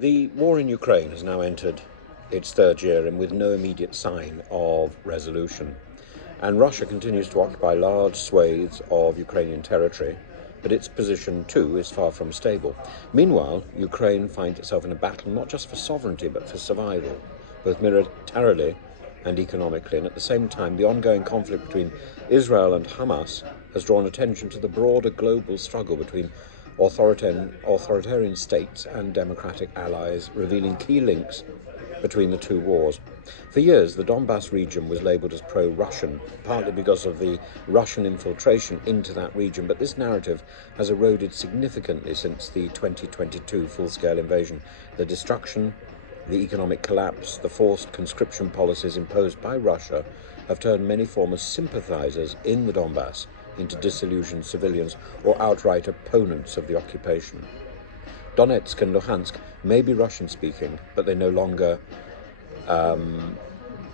The war in Ukraine has now entered its third year and with no immediate sign of resolution. And Russia continues to occupy large swathes of Ukrainian territory, but its position too is far from stable. Meanwhile, Ukraine finds itself in a battle not just for sovereignty but for survival, both militarily and economically. And at the same time, the ongoing conflict between Israel and Hamas has drawn attention to the broader global struggle between authoritarian states and democratic allies, revealing key links between the two wars. For years, the Donbass region was labelled as pro-Russian, partly because of the Russian infiltration into that region, but this narrative has eroded significantly since the 2022 full-scale invasion. The destruction, the economic collapse, the forced conscription policies imposed by Russia have turned many former sympathisers in the Donbass into disillusioned civilians or outright opponents of the occupation. Donetsk and Luhansk may be Russian-speaking, but they no longer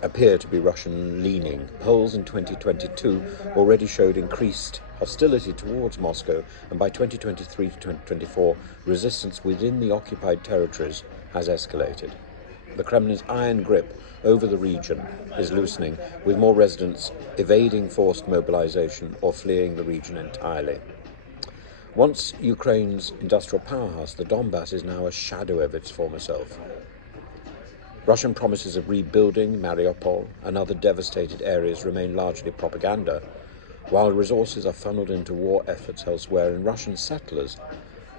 appear to be Russian-leaning. Polls in 2022 already showed increased hostility towards Moscow, and by 2023 to 2024, resistance within the occupied territories has escalated. The Kremlin's iron grip over the region is loosening, with more residents evading forced mobilization or fleeing the region entirely. Once Ukraine's industrial powerhouse, the Donbass is now a shadow of its former self. Russian promises of rebuilding Mariupol and other devastated areas remain largely propaganda, while resources are funneled into war efforts elsewhere, and Russian settlers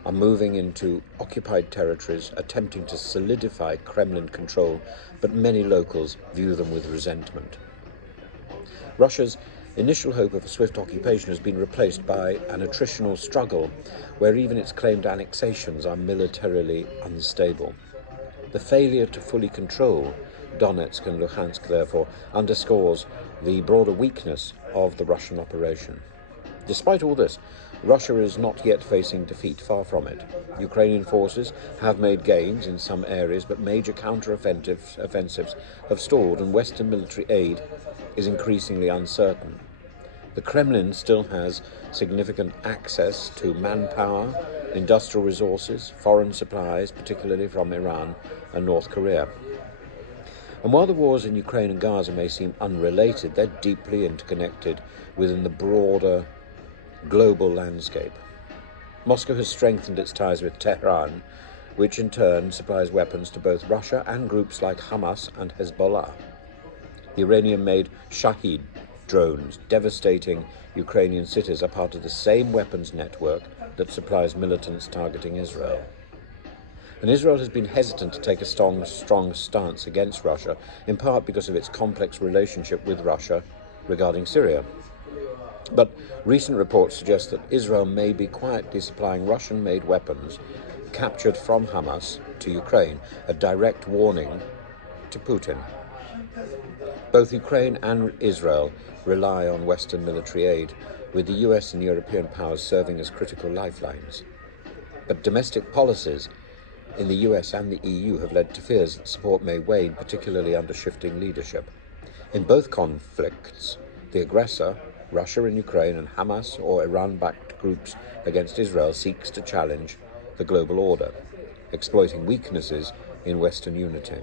are moving into occupied territories, attempting to solidify Kremlin control, but many locals view them with resentment. Russia's initial hope of a swift occupation has been replaced by an attritional struggle where even its claimed annexations are militarily unstable. The failure to fully control Donetsk and Luhansk, therefore, underscores the broader weakness of the Russian operation. Despite all this, Russia is not yet facing defeat, far from it. Ukrainian forces have made gains in some areas, but major counter-offensives have stalled, and Western military aid is increasingly uncertain. The Kremlin still has significant access to manpower, industrial resources, foreign supplies, particularly from Iran and North Korea. And while the wars in Ukraine and Gaza may seem unrelated, they're deeply interconnected within the broader global landscape. Moscow has strengthened its ties with Tehran, which in turn supplies weapons to both Russia and groups like Hamas and Hezbollah. The Iranian-made Shahid drones devastating Ukrainian cities are part of the same weapons network that supplies militants targeting Israel. And Israel has been hesitant to take a strong stance against Russia, in part because of its complex relationship with Russia regarding Syria. But recent reports suggest that Israel may be quietly supplying Russian-made weapons captured from Hamas to Ukraine, a direct warning to Putin. Both Ukraine and Israel rely on Western military aid, with the US and European powers serving as critical lifelines. But domestic policies in the US and the EU have led to fears that support may wane, particularly under shifting leadership. In both conflicts, the aggressor, Russia in Ukraine, and Hamas or Iran-backed groups against Israel seeks to challenge the global order, exploiting weaknesses in Western unity.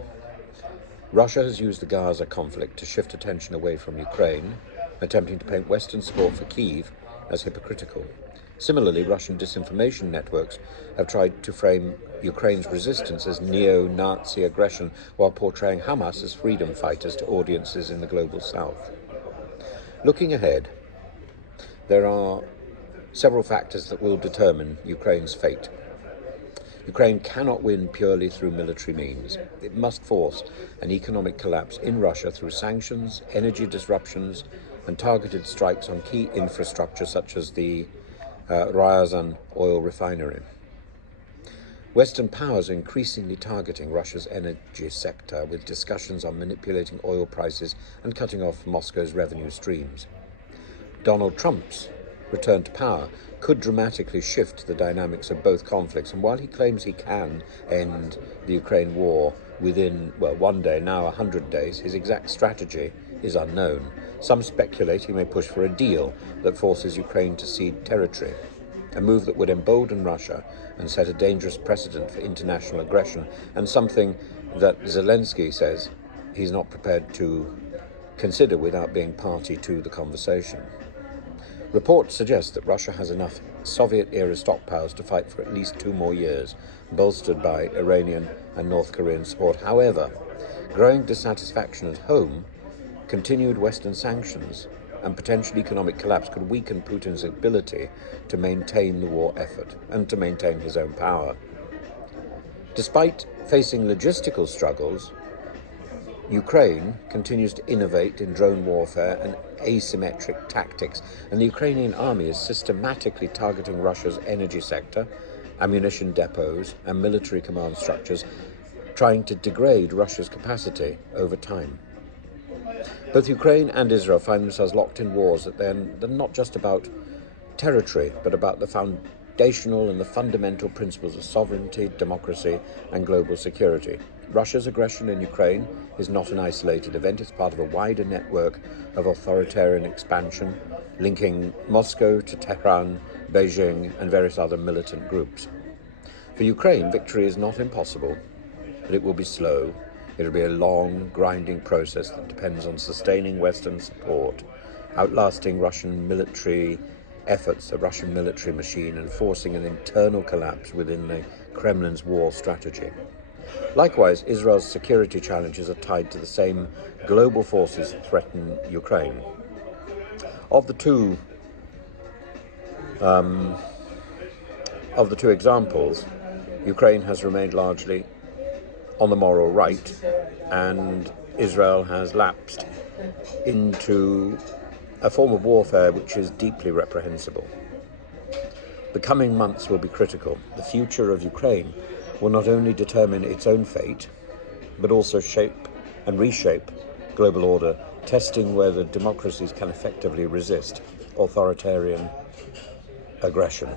Russia has used the Gaza conflict to shift attention away from Ukraine, attempting to paint Western support for Kyiv as hypocritical. Similarly, Russian disinformation networks have tried to frame Ukraine's resistance as neo-Nazi aggression while portraying Hamas as freedom fighters to audiences in the global south. Looking ahead, there are several factors that will determine Ukraine's fate. Ukraine cannot win purely through military means. It must force an economic collapse in Russia through sanctions, energy disruptions, and targeted strikes on key infrastructure such as the Ryazan oil refinery. Western powers are increasingly targeting Russia's energy sector, with discussions on manipulating oil prices and cutting off Moscow's revenue streams. Donald Trump's return to power could dramatically shift the dynamics of both conflicts, and while he claims he can end the Ukraine war within, one day, now 100 days, his exact strategy is unknown. Some speculate he may push for a deal that forces Ukraine to cede territory. a move that would embolden Russia and set a dangerous precedent for international aggression, and something that Zelensky says he's not prepared to consider without being party to the conversation. Reports suggest that Russia has enough Soviet-era stockpiles to fight for at least 2 more years, bolstered by Iranian and North Korean support. However, growing dissatisfaction at home, continued Western sanctions, and potential economic collapse could weaken Putin's ability to maintain the war effort and to maintain his own power. Despite facing logistical struggles, Ukraine continues to innovate in drone warfare and asymmetric tactics, and the Ukrainian army is systematically targeting Russia's energy sector, ammunition depots, and military command structures, trying to degrade Russia's capacity over time. Both Ukraine and Israel find themselves locked in wars that they're not just about territory, but about the foundational and the fundamental principles of sovereignty, democracy, and global security. Russia's aggression in Ukraine is not an isolated event. It's part of a wider network of authoritarian expansion, linking Moscow to Tehran, Beijing, and various other militant groups. For Ukraine, victory is not impossible, but it will be slow. It'll be a long, grinding process that depends on sustaining Western support, outlasting Russian military efforts, the Russian military machine, and forcing an internal collapse within the Kremlin's war strategy. Likewise, Israel's security challenges are tied to the same global forces that threaten Ukraine. Of the two examples, Ukraine has remained largely on the moral right, and Israel has lapsed into a form of warfare which is deeply reprehensible. The coming months will be critical. The future of Ukraine will not only determine its own fate, but also shape and reshape global order, testing whether democracies can effectively resist authoritarian aggression.